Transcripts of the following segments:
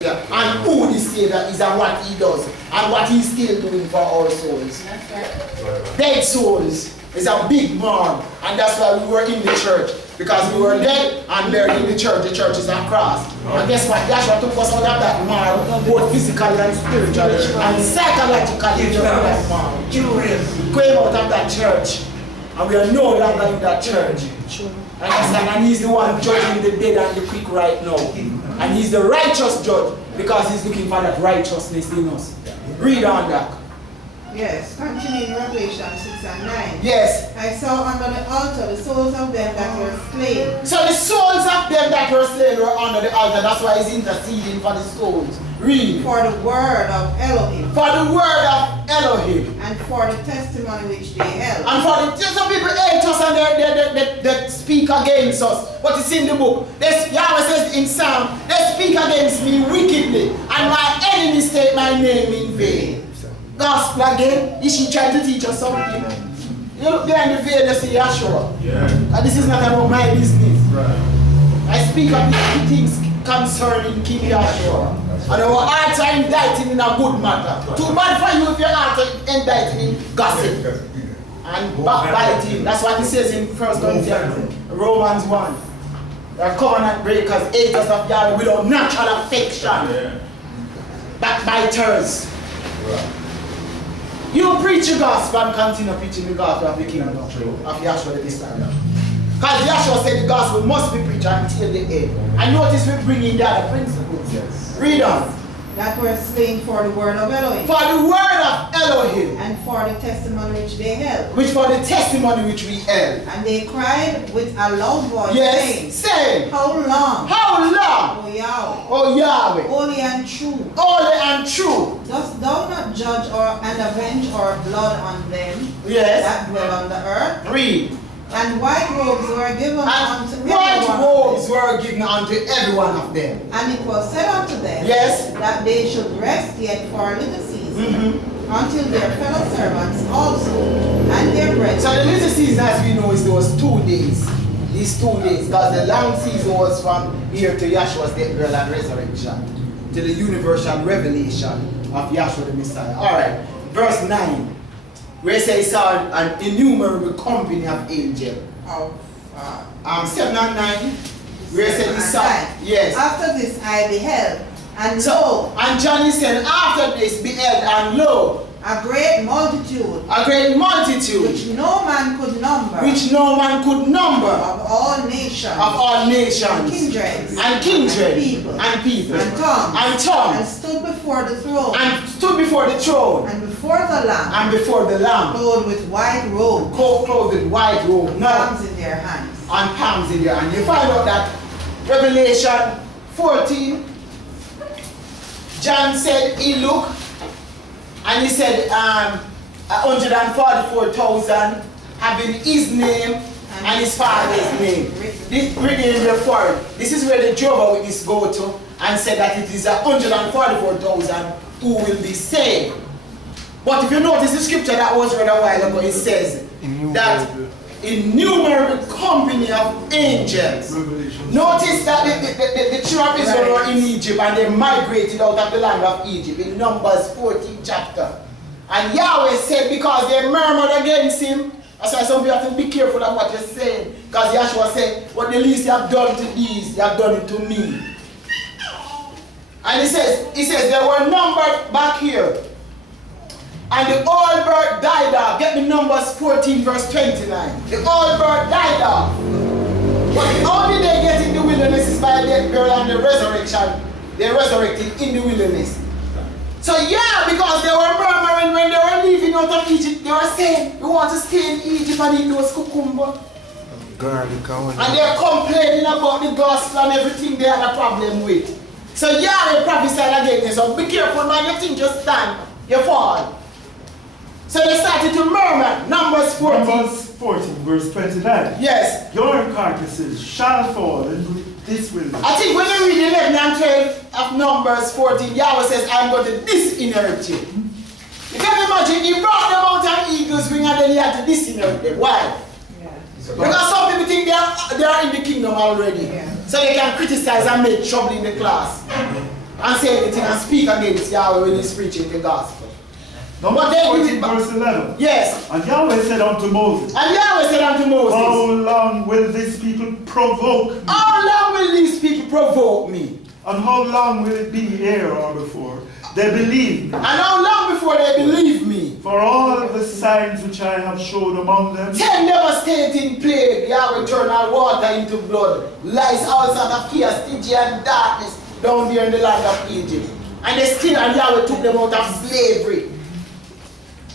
and who the Savior is and what he does and what he's still doing for our souls. Dead souls is a big mark, and that's why we were in the church, because we were dead and buried in the church. The church is a cross. And guess what? Joshua took us out of that mark, both physically and spiritually and psychologically. Came out of that church, and we are no longer in that church. And he's the one judging the dead and the quick right now. And he's the righteous judge because he's looking for that righteousness in us. Read on that. Yes, continuing Revelation 6 and 9. Yes. I saw under the altar the souls of them that were slain. So the souls of them that were slain were under the altar. That's why he's interceding for the souls. Read. For the word of Elohim. For the word of Elohim. And for the testimony which they held. And for the some people hate us and they speak against us. But it's in the book. Yahweh says in Psalm, they speak against me wickedly, and my enemies take my name in vain. Gospel again. Is she trying to teach us something? You look behind the veil, you see Yahshua. Yeah. And this is not about my business. Right. I speak of the things concerning King Yahshua. And our hearts are indicted in a good matter. Too bad for you if your heart are indicted in gossip and backbiting. That's what it says in 1 Corinthians, Romans 1. They are covenant breakers, haters of Yahweh without natural affection. Backbiters. You preach the gospel and continue preaching the gospel of the kingdom of Yahshua the Messiah. Because Yahshua said the gospel must be preached until the end. And notice we bring in the other principles. Yes. Read on. That were slain for the word of Elohim. For the word of Elohim. And for the testimony which they held. Which for the testimony which we held. And they cried with a loud voice, yes, saying, How long? How long? O Yahweh. O Yahweh. Holy and true. Holy and true. Dost thou not judge and avenge our blood on them yes, that dwell on the earth? Read. And white robes were given unto every white robes were given unto every one of them. And it was said unto them, yes, that they should rest yet for a little season, until their fellow servants also and their brethren. So the little season, as we know, is those 2 days. These 2 days, because the long season was from here to Yahshua's death, burial, and resurrection, to the universal revelation of Yahshua the Messiah. Alright, verse 9. Where it says saw an innumerable company of angels. 7 and 9. Where it says he saw. Yes. After this I beheld, and lo. And John is saying, after this beheld, and lo. A great multitude. A great multitude. Which no man could number. Which no man could number. Of all nations. Of all nations. And kindreds. And kindred. And people. And people. And tongues. And tongues. And stood before the throne. And stood before the throne. And before the Lamb. And before the Lamb. Clothed with white robes. Clothed with white robes. Palms in their hands. And palms in their hands. You find out that Revelation 14, John said he looked. And he said 144,000 having his name and his father's name. This written in the forehead. This is where the Jehovah's Witnesses go to and said that it is 144,000 who will be saved. But if you notice the scripture that was read a while ago, it says that innumerable company of angels. Notice that the children of Israel were in Egypt and they migrated out of the land of Egypt in Numbers 14 chapter. And Yahweh said because they murmured against him, that's why some people have to be careful of what you're saying. Because Yahshua said, what the least you have done to these, you have done it to me. And he says they were numbered back here. And the old bird died off. Get me Numbers 14 verse 29. The old bird died off. But how did they get in the wilderness is by death, burial, and the resurrection. They resurrected in the wilderness. So yeah, because they were murmuring when they were leaving out of Egypt, they were saying, we want to stay in Egypt and eat those cucumber. And they are complaining about the gospel and everything they had a problem with. So yeah, they prophesied against them. So be careful, man, you think you stand, you fall. So they started to murmur. Numbers 14. Numbers 14, verse 29. Yes. Your carcasses shall fall into this wilderness. I think when you read 11 and 12 of Numbers 14, Yahweh says, I'm going to disinherit you. You can imagine, he brought them out on eagle's wing and then he had to disinherit them. Why? Yeah. Because some people think they are in the kingdom already. Yeah. So they can criticize and make trouble in the class. and say anything and speak against Yahweh when he's preaching the gospel. Number But then 14, verse 11. Yes. And Yahweh said unto Moses, And Yahweh said unto Moses, how long will this people provoke me? how long will these people provoke me? And how long will it be ere or before they believe me? And how long before they believe me? For all the signs which I have showed among them, 10 devastating plague, Yahweh turned our water into blood, lies all sorts of chaos, Stygian and darkness down there in the land of Egypt. And Yahweh took them out of slavery.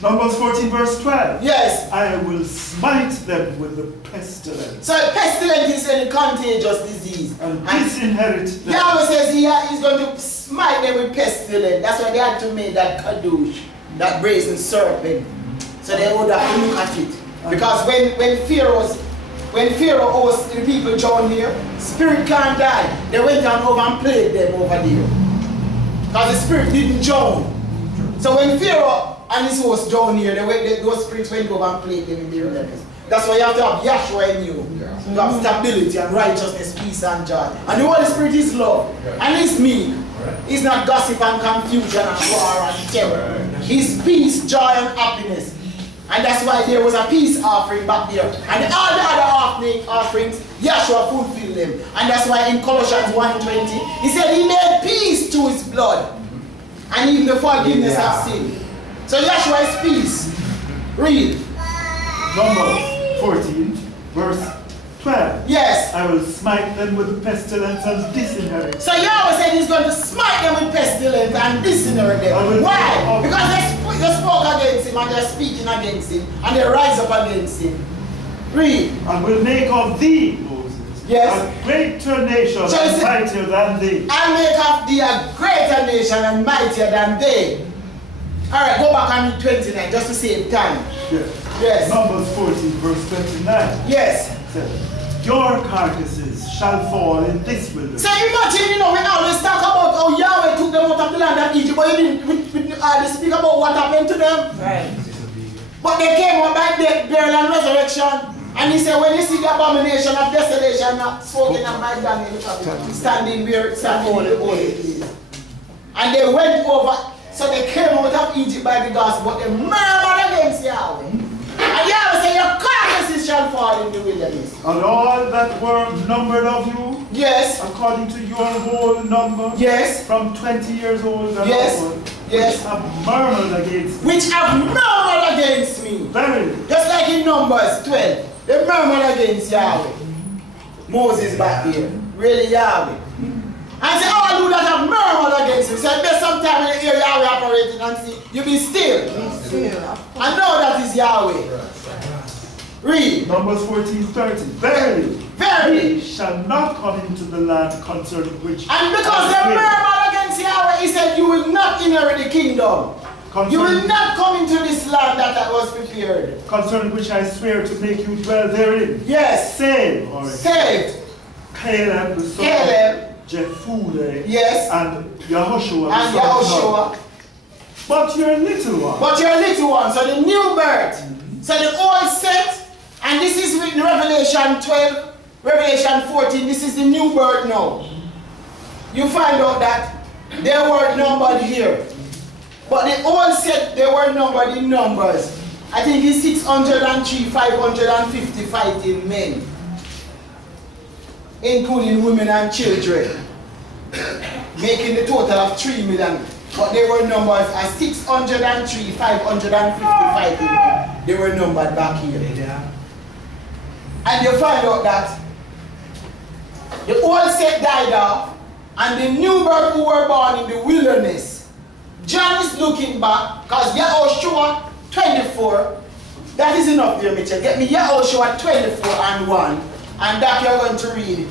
Numbers 14 verse 12. Yes. I will smite them with the pestilence. So pestilence is a contagious disease. And disinherit them. Yahweh says he's going to smite them with pestilence. That's why they had to make that kadosh, that brazen serpent. So they would have to look at it. Because when Pharaoh hosts the people down here, spirit can't die. They went down over and played them over there. Because the spirit didn't drown. So when Pharaoh and his host down here, those spirits went over and played them in the wilderness. That's why you have to have Yahshua in you. You have stability and righteousness, peace and joy. And the Holy Spirit is love. And he's meek. He's not gossip and confusion and war and terror. He's peace, joy and happiness. And that's why there was a peace offering back there. And all the other offerings, Yahshua fulfilled them. And that's why in Colossians 1:20, he said he made peace to his blood. And even the forgiveness of sin. So Yahshua is peace. Read. Numbers 14, verse 12. Yes. I will smite them with pestilence and disinherit. So Yahweh said he's going to smite them with pestilence and disinherit them. Why? Because they spoke against him and they're speaking against him and they rise up against him. Read. And will make of thee, Moses, yes, a greater nation so and mightier than thee. I'll make of thee a greater nation and mightier than they. Alright, go back on 29 just to save time. Yes. Yes. Numbers 14, verse 29. Yes. Says, your carcasses shall fall in this wilderness. So imagine, we always talk about how Yahweh took them out of the land of Egypt, but you didn't speak about what happened to them. Right. But they came out by death, burial, and resurrection. And he said, when you see the abomination of desolation spoken of by Daniel, standing where it's a holy place. And they went over. So they came out of Egypt by the gospel, but they murmured against Yahweh. And Yahweh said, your carcasses shall fall in the wilderness. And all that were numbered of you, yes, according to your whole number, yes, from 20 years old and yes, upward, yes, which have murmured against me. Which have murmured against me. Verily. Just like in Numbers 12, they murmured against Yahweh. Moses back here, really Yahweh. And say, all you that have murmured against him, say, there's some time in the area Yahweh operating and see, you be still. Be still. I know that is Yahweh. Read. Numbers 14:30. Verily, Verily, ye shall not come into the land concerning which. and because they murmured against Yahweh, he said, you will not inherit the kingdom. You will not come into this land that was prepared. Concerning which I swear to make you dwell therein. Yes. Save. Saved. Caleb the son Caleb. Jephunneh, yes, and Yahushua, and Yahushua, but your little one. But your little one, so the new birth, so the old set, and this is written in Revelation 12, Revelation 14, this is the new birth now. You find out that they were numbered here, but the old set, they were numbered in numbers. I think it's 603, 550 fighting men, including women and children, making the total of 3 million. But they were numbered as 603, 550 fighting men. They were numbered back here. And you find out that the old set died off, and the new birth who were born in the wilderness. John is looking back, because Yahushua 24, that is enough there, Mitchell. Get me Yahushua 24 and 1. And that you're going to read.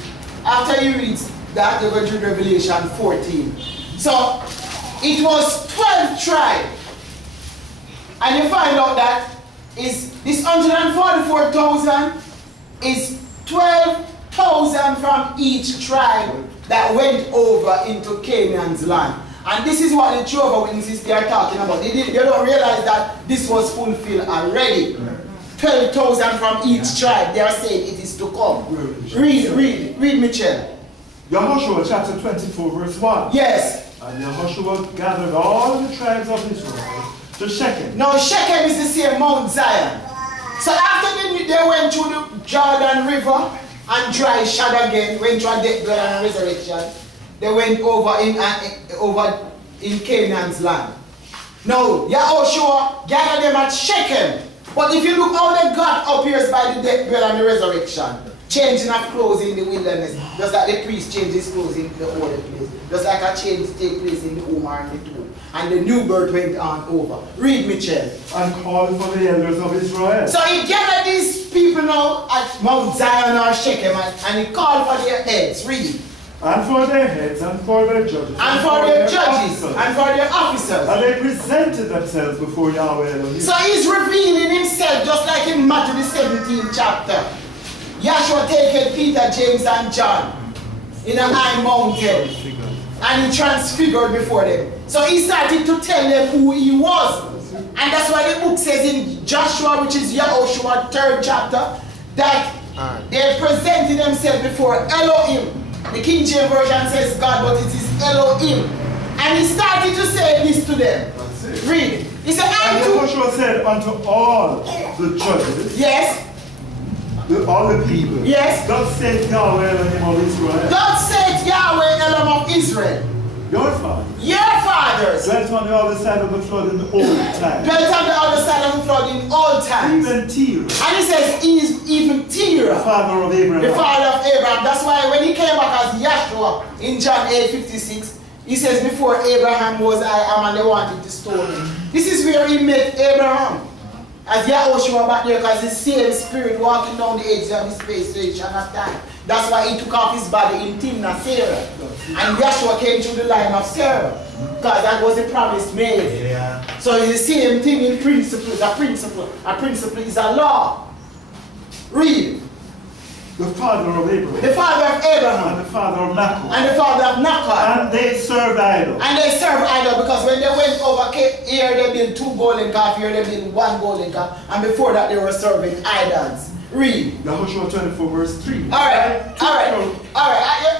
After you read that, you're going to read Revelation 14. So, it was 12 tribes. And you find out that is this 144,000 is 12,000 from each tribe that went over into Canaan's land. And this is what the Jehovah's Witnesses they are talking about. They don't realize that this was fulfilled already. 12,000 from each tribe. They are saying it is to come. Read, Mitchell. Yahushua chapter 24 verse 1. Yes. And Yahushua gathered all the tribes of Israel to Shechem. Now Shechem is the same Mount Zion. So after they went through the Jordan River and dry shod again, went through a death, blood, and resurrection, they went over in Canaan's land. Now Yahushua gathered them at Shechem. But if you look how they got up here by the death, burial, and the resurrection, changing of clothes in the wilderness, just like the priest changed his clothes in the older place, just like a change take place in the home or in the tomb. And the new birth went on over. Read, Mitchell. And called for the elders of Israel. So he gathered these people now at Mount Zion or Shechem and he called for their heads. Read. And for their heads, and for their judges, and for their judges, and for their officers. And they presented themselves before Yahweh Elohim. So he's revealing himself just like in Matthew the 17th chapter. Yahshua taken Peter, James, and John in a high mountain. And he transfigured before them. So he started to tell them who he was. And that's why the book says in Joshua, which is Yahushua 3rd chapter, that they presented themselves before Elohim. The King James Version says God, but it is Elohim. And he started to say this to them. Read. He said, and Yahushua said unto all the judges, yes, all the people, yes, thus saith Yahweh Elohim of Israel, thus saith Yahweh Elohim of Israel, your fathers, dwelt on the other side of the flood in the old time. Dwelt on the other side of the flood in old times. Even Terah. And he says, he is even Terah, the father of Abraham. The father of Abraham. That's why when he came back as Yahshua in John 8:56, he says, before Abraham was I am, and they wanted to stone him. This is where he met Abraham. As Yahushua back there, because the same spirit walking down the edge of the space station of time. That's why he took off his body in Timnah, Sarah. And Yahshua came through the line of Sarah. Because that was the promise made. Yeah. So it's the same thing in principle. A principle is a law. Read. The father of Abraham. The father of Abraham. And the father of Nachor. And the father of Nachor. And they served idols. And they served idols because when they went over here they built 2 golden calves, here they built 1 golden calf. And before that they were serving idols. Read. Yahushua 24 verse 3. Alright.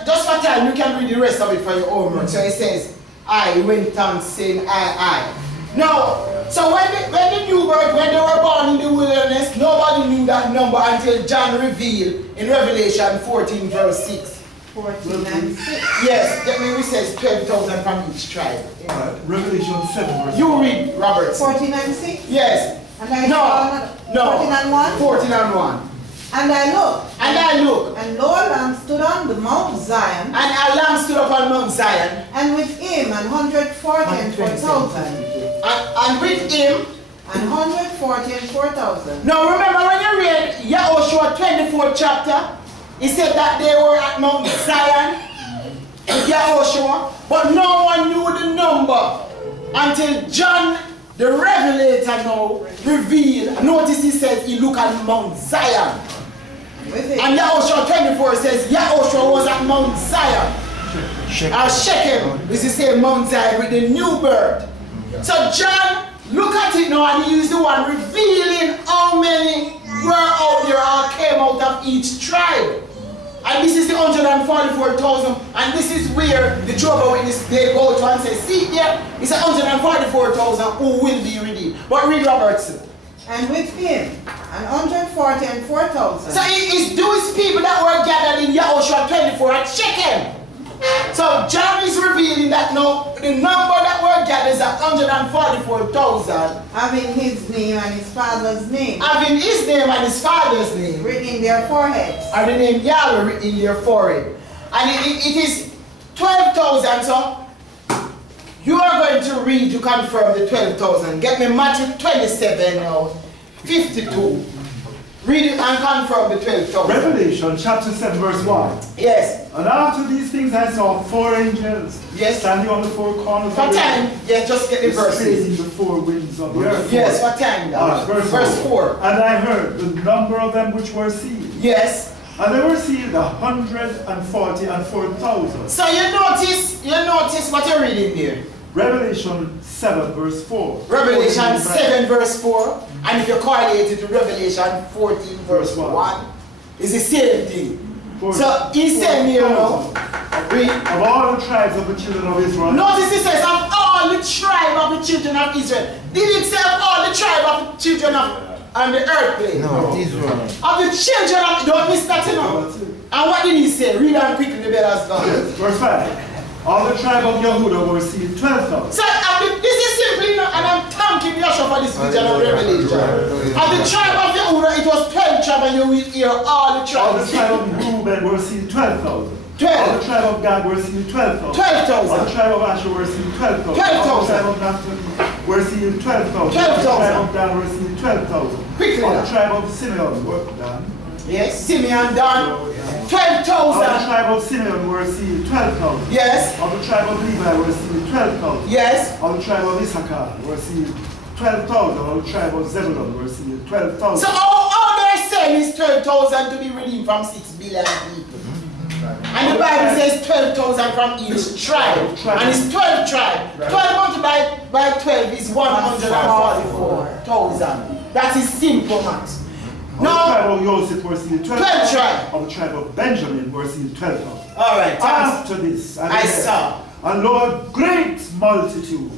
Just for time, you can read the rest of it for your own work. So it says, I went on saying I. Now, so when the new birth, when they were born in the wilderness, nobody knew that number until John revealed in Revelation 14 verse 6. 14 and 6. Yes, that means it says 12,000 from each tribe. Revelation 7 verse 1. You read, Robert. 14 and 6? Yes. And I saw 14 and 1? 14 and 1. And I looked. And lo, a lamb stood on the Mount Zion. And a lamb stood upon Mount Zion. And with him 140 and 4,000. And with him 140 and 4,000. Now remember when you read Yahushua 24th chapter, he said that they were at Mount Zion with Yahushua, but no one knew the number until John the Revelator now revealed. Notice he said he looked at Mount Zion. And Yahushua 24 says Yahushua was at Mount Zion. Shechem is the same Mount Zion with the new birth. So John, look at it now, and he is the one revealing how many were out there or came out of each tribe. And this is the 144,000, and this is where the Jehovah's Witness, they go to and say, see there, it's 144,000 who will be redeemed. But read Robertson. And with him 140 and 4,000. So it is those people that were gathered in Yahushua 24 at Shechem. So John is revealing that now the number that were gathered is 144,000. Having his name and his father's name. Having his name and his father's name. Written in their foreheads. And the name Yahweh written in their forehead. And it is 12,000. So you are going to read to confirm the 12,000. Get me Matthew 27 now. 52. Read it and confirm the 12,000. Revelation chapter 7 verse 1. Yes. And after these things I saw 4 angels. Yes. Standing on the 4 corners of the earth. Yes, just get the verses. The 4 winds of the earth. Yes, what time? Verse 4. And I heard the number of them which were sealed. Yes. And they were sealed 140 and 4,000. So you notice what you're reading there. Revelation 7 verse 4. Revelation 7 verse 4. And if you correlate it to Revelation 14 verse 1, it's the same thing. So he's saying here now, Read. Of all the tribes of the children of Israel. Notice it says of all the tribe of the children of Israel. Did it say of all the tribe of the children of on the earth plane? No, Israel. Of the children of, don't miss that, you know. And what did he say? Read on quickly, the beller's gone. Verse 5. All the tribe of Yehuda will receive 12,000. So this is simply, you know, and I'm thanking Joshua for this vision of revelation. Of the tribe of Yehuda, it was 12 tribes, and you will hear all the All the tribes. tribe of Reuben will receive 12,000. 12. All the tribe of Gad will receive 12,000. 12,000. All the tribe of Asher will receive 12,000. 12,000. All the tribe of Naphtali will receive 12,000. 12,000. All the tribe of Dan will receive 12,000. Quickly All now. the tribe of Simeon will Dan. Yes, Simeon done. All the 12,000. tribe of Simeon will receive 12,000. Yes, All the tribe of Levi will receive 12,000. yes. All the tribe of Issachar will receive 12,000. All the tribe of Zebulun will receive 12,000. So all they're saying is 12,000 to be redeemed from 6 billion people. And the Bible says 12,000 from each tribe. And it's 12 tribes. 12 multiplied by 12 is 144,000. That is simple math. All the No. tribe of Joseph will receive 12 12,000. tribes. All the tribe of Benjamin will receive 12,000. Alright, After this, I saw. And Lord, great multitude,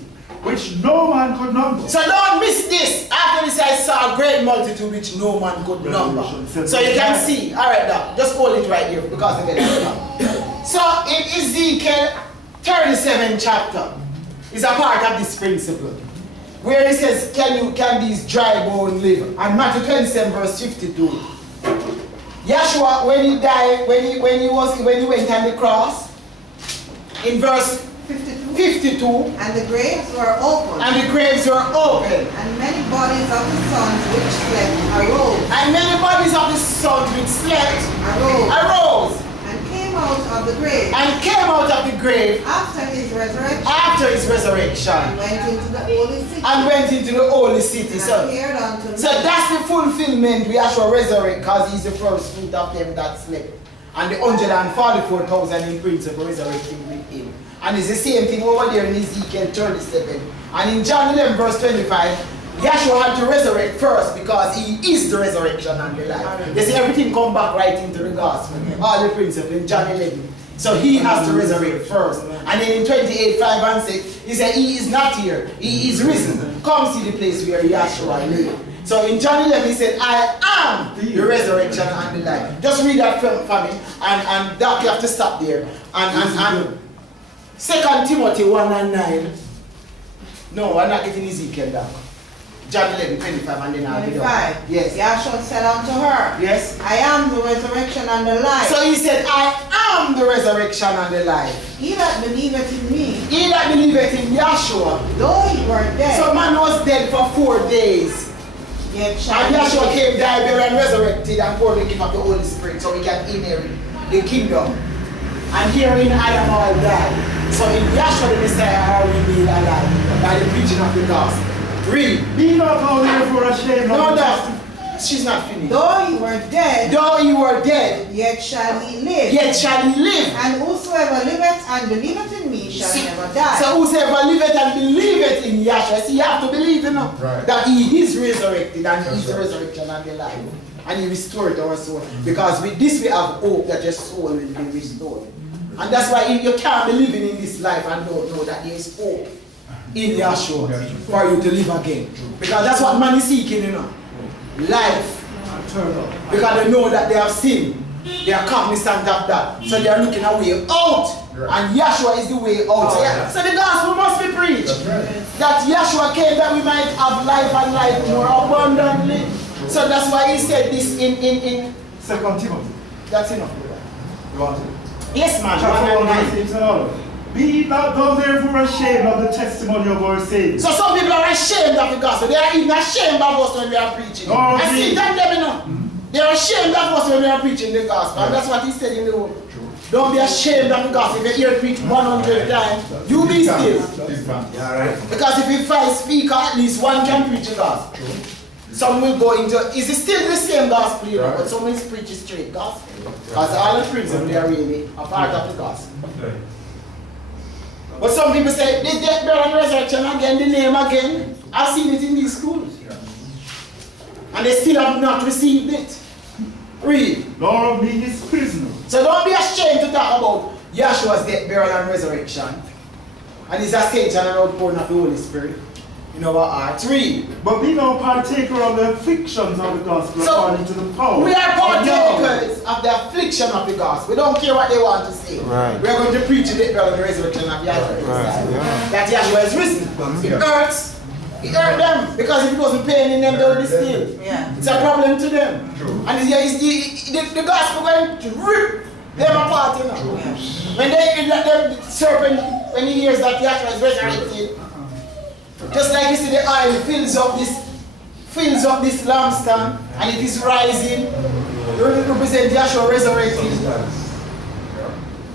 which no man could number. So don't miss this. After this, I saw a great multitude which no man could number. So you can see. Alright, now, just hold it right here because of it. So in Ezekiel 37 chapter is a part of this principle. Where it says, can these dry bones live? And Matthew 27 verse 52. Yeshua, when he died, when he went on the cross, in verse 52, And the graves were opened, and the graves were opened, and many bodies of the sons which slept arose, and many bodies of the sons which slept arose, and came out of the grave and came out of the grave after his resurrection, after his resurrection, and went into the holy city, and went into the holy city. and So appeared unto men. that's the fulfillment. We actually resurrect because he's the first fruit of them that slept. And the 144,000 in principle resurrecting with him. And it's the same thing over there in Ezekiel 37. And in John 11 verse 25, Yeshua had to resurrect first because he is the resurrection and the life. You see, everything come back right into the gospel. All the principle in John 11. So he has to resurrect first. And then in 28, 5 and 6, he said, he is not here. He is risen. Come see the place where Yeshua lives. So in John 11, he said, I am the resurrection and the life. Just read that for me. And Doc, you have to stop there. And 2 Timothy 1 and 9. No, I'm not getting Ezekiel, Doc. John 11, 25, and then I'll be 25. done. Yes. Yahshua said unto her, Yes. I am the resurrection and the life. So he said, I am the resurrection and the life. He that believeth in me, He that believeth in Yeshua. though he were dead, So man was dead for 4 days. yet shall And he Yeshua live. came, died, buried, and resurrected, and poured the gift of the Holy Spirit so we can inherit the kingdom. And herein IDMR died. So in Yeshua the Messiah are we made alive by the preaching of the gospel. Read. Be not thou therefore ashamed of No, the no. She's not finished. Though he were dead, Though you were dead, yet shall he live. yet shall he live. And whosoever liveth and believeth in me shall never die. So whosoever liveth and believeth in Yeshua, see, you have to believe in him, that he is resurrected and he is the resurrection and the life. And he restored our soul. Because with this we have hope that your soul will be restored. And that's why you can't be living in this life and don't know that there is hope in Yeshua for you to live again. Because that's what man is seeking, you know. Life. Because they know that they have sinned. They are cognizant of that. So they are looking a way out. And Yeshua is the way out. So the gospel must be preached. That Yeshua came that we might have life and life more abundantly. So that's why he said this in 2 Timothy. That's enough. You want it? Yes, man. Chapter 1, 1 and verse 9. 8 and all. Be not thou therefore ashamed of the testimony of our Savior. So some people are ashamed of the gospel. They are even ashamed of us when we are preaching. Oh, I see them, you know. They are ashamed of us when we are preaching the gospel. And that's what he said in the word. Don't be ashamed of the gospel. If you hear it preached 100 times, you be still. Because if you find speaker, at least one can preach the gospel. Some will go into, is it still the same gospel, you know, but some will preach a straight gospel. Because all the principles, they are really a part of the gospel. But some people say, they get buried and resurrection again, the name again. I've seen it in these schools. And they still have not received it. Read. Nor of me his prisoner. So don't be ashamed to talk about Yeshua's death, burial, and resurrection. And is a stage and an outpouring of the Holy Spirit in our hearts. Read. But be no partaker of the afflictions of the gospel according to the power. We are partakers of the affliction of the gospel. We don't care what they want to say. Right. We are going to preach the death, burial, and resurrection of Yeshua. Right. Yeah. That Yeshua is risen. It hurts. It hurt them because if it wasn't paying in them, they would be still. Yeah. It's a problem to them. And the gospel going to rip them apart, you know. When they let them serpent, when he hears that Yeshua is resurrected, just like you see the oil fills up this lampstand and it is rising. It represents Yeshua resurrected.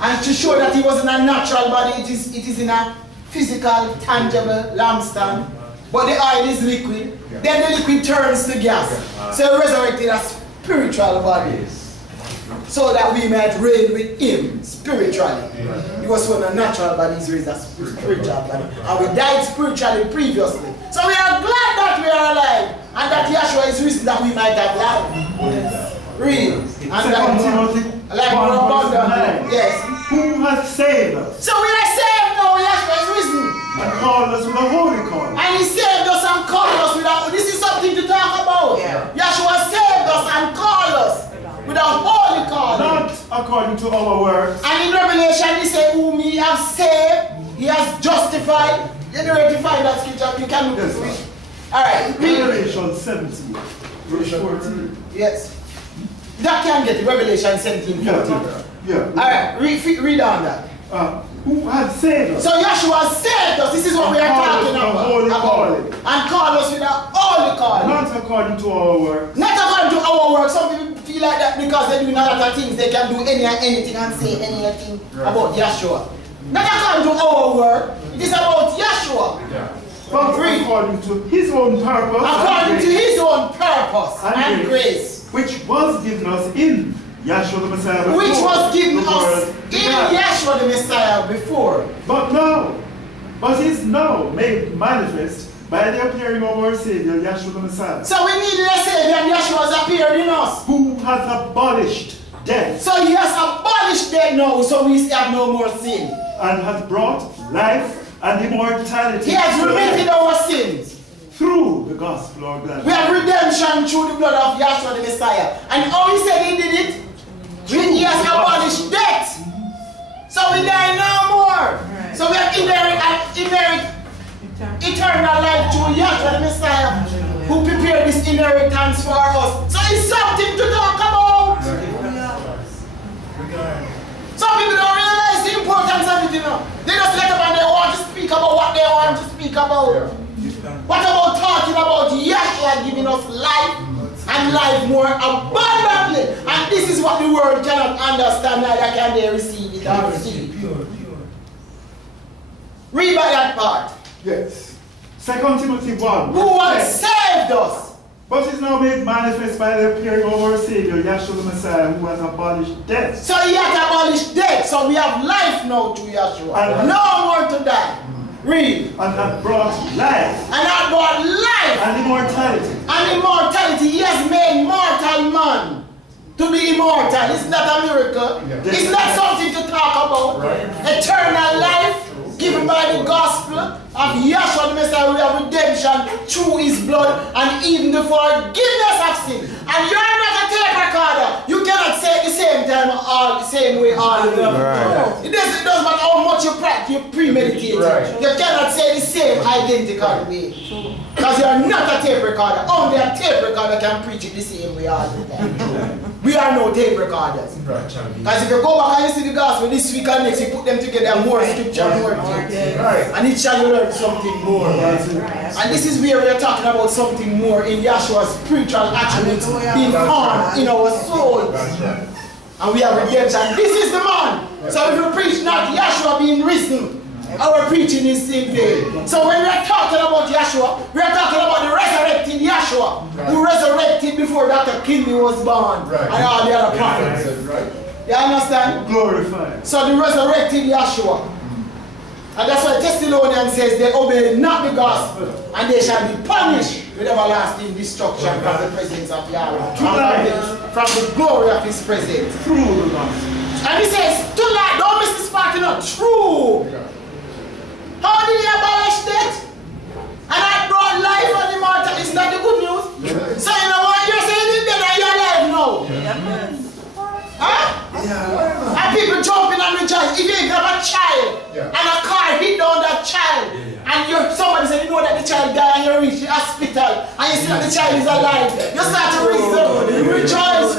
And to show that he wasn't a natural body, it is in a physical, tangible lampstand. But the oil is liquid. Then the liquid turns to gas. So he resurrected a spiritual body. So that we might reign with him spiritually. He was when a natural body is raised as spiritual body. And we died spiritually previously. So we are glad that we are alive. And that Yeshua is risen that we might have life. Read. And like more abundant. Yes. Who has saved us? So we are saved now. Yeshua is risen. And called us with a holy call. And he saved us and called us without. This is something to talk about. Yeah. Yeshua saved us and called us with a holy call. Not according to our works. And in Revelation he said, whom he has saved, he has justified. You know where to find that scripture? You can look at it. Alright, read. Revelation 17, verse 14. Yes. That can get it. Revelation 17, 14. Yeah. Alright, read on that. Who has saved us? So Yeshua saved us. This is what we are talking about. And called us with a holy calling. Not according to our works. Not according to our work. Some people feel like that because they do a lot of things. They can do anything and say anything about Yeshua. Not according to our work. It is about Yeshua. But according to his own purpose. According to his own purpose and grace. Which was given us in Yeshua the Messiah before. Which was given us in Yeshua the Messiah before. But is now made manifest by the appearing of our Savior, Yeshua the Messiah. So we needed a Savior and Yeshua has appeared in us. Who has abolished death. So he has abolished death now, so we have no more sin. And has brought life and immortality. He has remitted our sins. Through the gospel of God. We have redemption through the blood of Yeshua the Messiah. And how he said he did it? He has abolished death. So we die no more. Right. So we have inherit eternal life through Yeshua the Messiah, who prepared this inheritance for us. So it's something to talk about. Some people don't realize the importance of it, you know. They just let up and they want to speak about what they want to speak about. What about talking about Yeshua giving us life and life more abundantly? And this is what the world cannot understand, neither can they receive it or receive it. Read by that part. Yes. 2 Timothy 1. Who has saved us? But is now made manifest by the appearing of our Savior, Yeshua the Messiah, who has abolished death. So he has abolished death. So we have life now through Yeshua. And no more to die. Read. And hath brought life. And hath brought life. And immortality. And immortality. He has made mortal man to be immortal. Isn't that a miracle? Yeah. Isn't that something to talk about? Right. Eternal life given by the gospel of Yeshua the Messiah. We have redemption through his blood and even the forgiveness of sin. And you are not a tape recorder. You cannot say it the same time all the same way all the way. Right. It doesn't matter how much you practice, you premeditate. Right. You cannot say the same identical way. Because you are not a tape recorder. Only a tape recorder can preach it the same way all the time. We are no tape recorders. Because if you go back and you see the gospel this week and next, you put them together, more scripture, more things. And each time you learn something more. And this is where we are talking about something more in Yeshua's spiritual attributes being found in our souls. And we have redemption. This is the man. So if you preach not Yeshua being risen, our preaching is in vain. So when we are talking about Yeshua, we are talking about the resurrected Yeshua, who resurrected before Dr. Kinley was born, and all the other prophets. You understand? Glorified. So the resurrected Yeshua. And that's why Thessalonians says they obey not the gospel, and they shall be punished with everlasting destruction from the presence of Yahweh, from the glory of his presence. Through the gospel. And he says, tonight, don't miss this part, not true. How did he abolish death? And I brought life and immortality. Isn't that the good news? Yes. So you know what you're saying? You're dead and you're alive now. Yes. Huh? Yeah. And people jumping and rejoicing. If you have a child and a car hit down that child, and somebody said, you know that the child died and you reach the hospital and you see that the child is alive, you start to rejoice.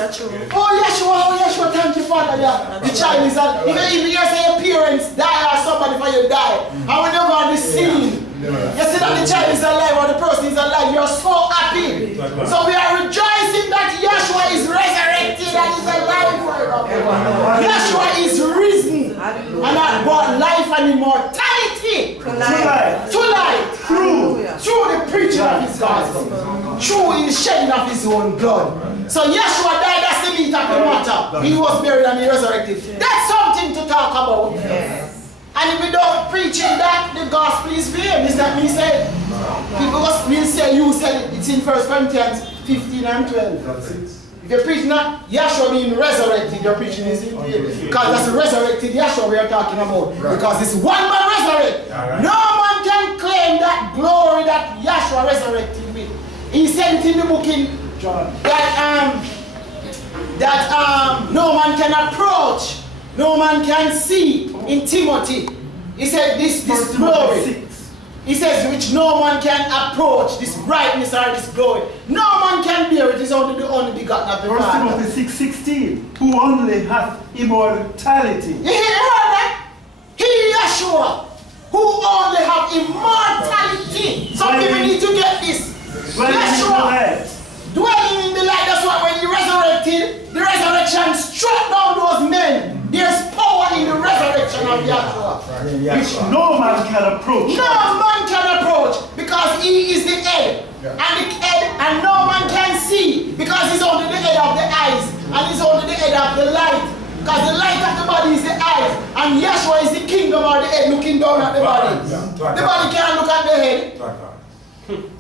Oh Yeshua, thank you, Father. The child is alive. Even you say your parents die or somebody for you die. And when you go on the scene, you see that the child is alive or the person is alive, you're so happy. So we are rejoicing that Yeshua is resurrected and is alive forever. Yeshua is risen and has brought life and immortality to light through the preaching of his gospel, through the shedding of his own blood. So Yeshua died as the meat of the matter. He was buried and he resurrected. That's something to talk about. Yes. And without preaching that, the gospel is vain. Is that me said? People will say, you said it. It's in 1 Corinthians 15 and 12. That's it. If you're preaching that Yeshua being resurrected, your preaching is in vain. Because that's the resurrected Yeshua we are talking about. Right. Because it's one man resurrected. Right. No man can claim that glory that Yeshua resurrected with. He said it in the book in John that no man can approach. No man can see in Timothy. He said this glory. He says which no man can approach, this brightness or this glory. No man can bear it. It's only the only begotten of the Father. 1 Timothy 6:16, who only hath immortality. You heard that? He Yeshua, who only have immortality. Some people need to get this. Yeshua, dwelling in the light. That's why when he resurrected, the resurrection struck down those men. There's power in the resurrection of Yeshua. Which no man can approach. No man can approach because he is the head. And the head, and no man can see because he's only the head of the eyes. And he's only the head of the light. Because the light of the body is the eyes. And Yeshua is the kingdom of the head looking down at the body. The body can't look at the head.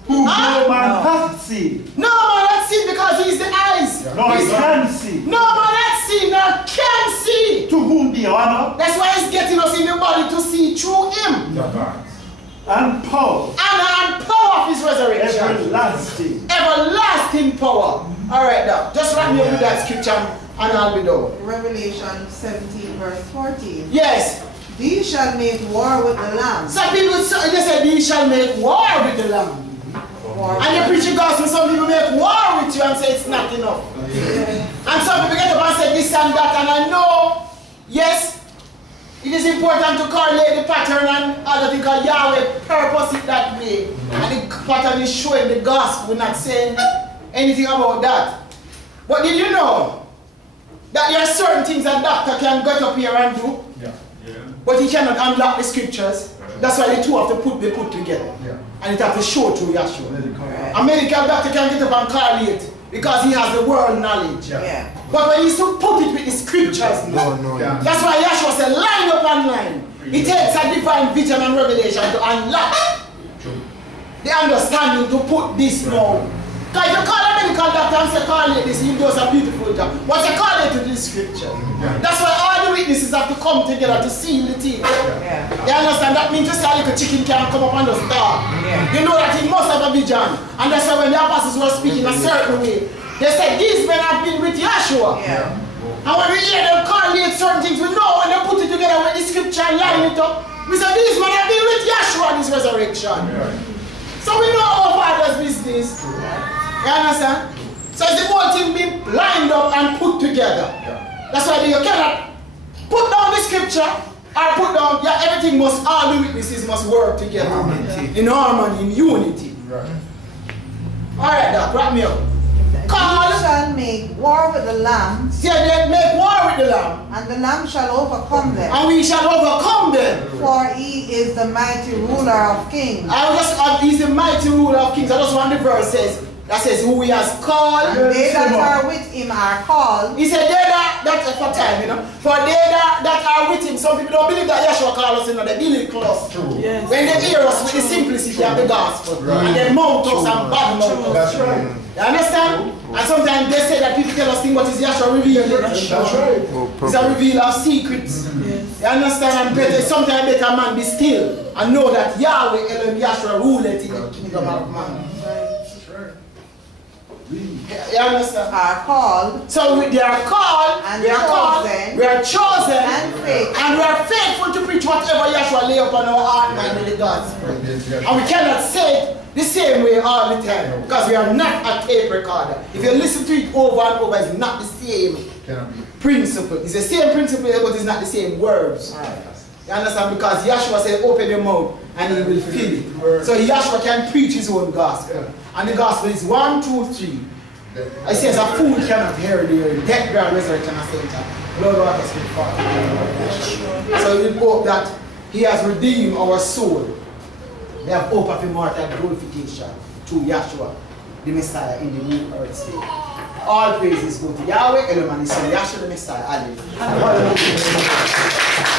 Who no man hath seen. No man hath seen because he's the eyes. No man can see. No man hath seen nor can see. To whom be honor. That's why he's getting us in the body to see through him. And power. And power of his resurrection. Everlasting. Everlasting power. Alright now, just write me up with that scripture and I'll be done. Revelation 17 verse 14. Yes. These shall make war with the Lamb. Some people they say these shall make war with the Lamb. And you preach the gospel, some people make war with you and say it's not enough. And some people get up and say this and that, and I know, yes, it is important to correlate the pattern and other things because Yahweh purpose it that way. And the pattern is showing the gospel, not saying anything about that. But did you know that there are certain things a doctor can get up here and do? But he cannot unlock the scriptures. That's why the two have to be put together. And it has to show through Yeshua. A medical doctor can get up and correlate because he has the world knowledge. But when he's to put it with the scriptures, that's why Yeshua said line up and line. It takes a divine vision and revelation to unlock the understanding to put this now. Because if you call a medical doctor and say correlate this, he does a beautiful job. But you correlate to this scripture. That's why all the witnesses have to come together to seal the thing. You understand? That means just a little chicken can come up and just talk. You know that he must have a vision. And that's why when the apostles were speaking a certain way, they said these men have been with Yeshua. And when we hear them correlate certain things, we know when they put it together with the scripture and line it up, we say these men have been with Yeshua in his resurrection. So we know our Father's business. You understand? So it's the whole thing being lined up and put together. That's why you cannot put down the scripture or put down, everything must, all the witnesses must work together. In harmony, in unity. Alright, Doc, wrap me up. He shall make war with the Lamb. Yeah, they make war with the Lamb. And the Lamb shall overcome them. And we shall overcome them. For he is the mighty ruler of kings. He's the mighty ruler of kings. I just want the verse says. That says who he has called. And they that are with him are called. He said they that's for time, you know. For they that are with him. Some people don't believe that Yeshua called us, you know, they believe close. When they hear us with the simplicity of the gospel. And they mount us and bad mouth us. That's right. You understand? And sometimes they say that people tell us things, what is Yahshua revealing? That's right. It's a reveal of secrets. You understand? And better, sometimes better man be still and know that Yahweh Elohim Yahshua ruleth in the kingdom of man. You understand? Are called. So they are called, And we are called, chosen. we are chosen, And faithful. and we are faithful to preach whatever Yahshua lay upon our heart, mind, in the gospel. And we cannot say it the same way all the time, because we are not a tape recorder. If you listen to it over and over, it's not the same principle. It's the same principle, but it's not the same words. You understand? Because Yahshua said, open your mouth and he will fill it. So Yahshua can preach his own gospel. And the gospel is 1, 2, 3. I says a fool cannot hear the death, burial, resurrection, and center. Lord, water, spirit, fire. So we hope that he has redeemed our soul. We have hope of immortal glorification through Yahshua, the Messiah, in the new earth state. All praises go to Yahweh, Elohim, and his son, Yahshua the Messiah. Hallelujah.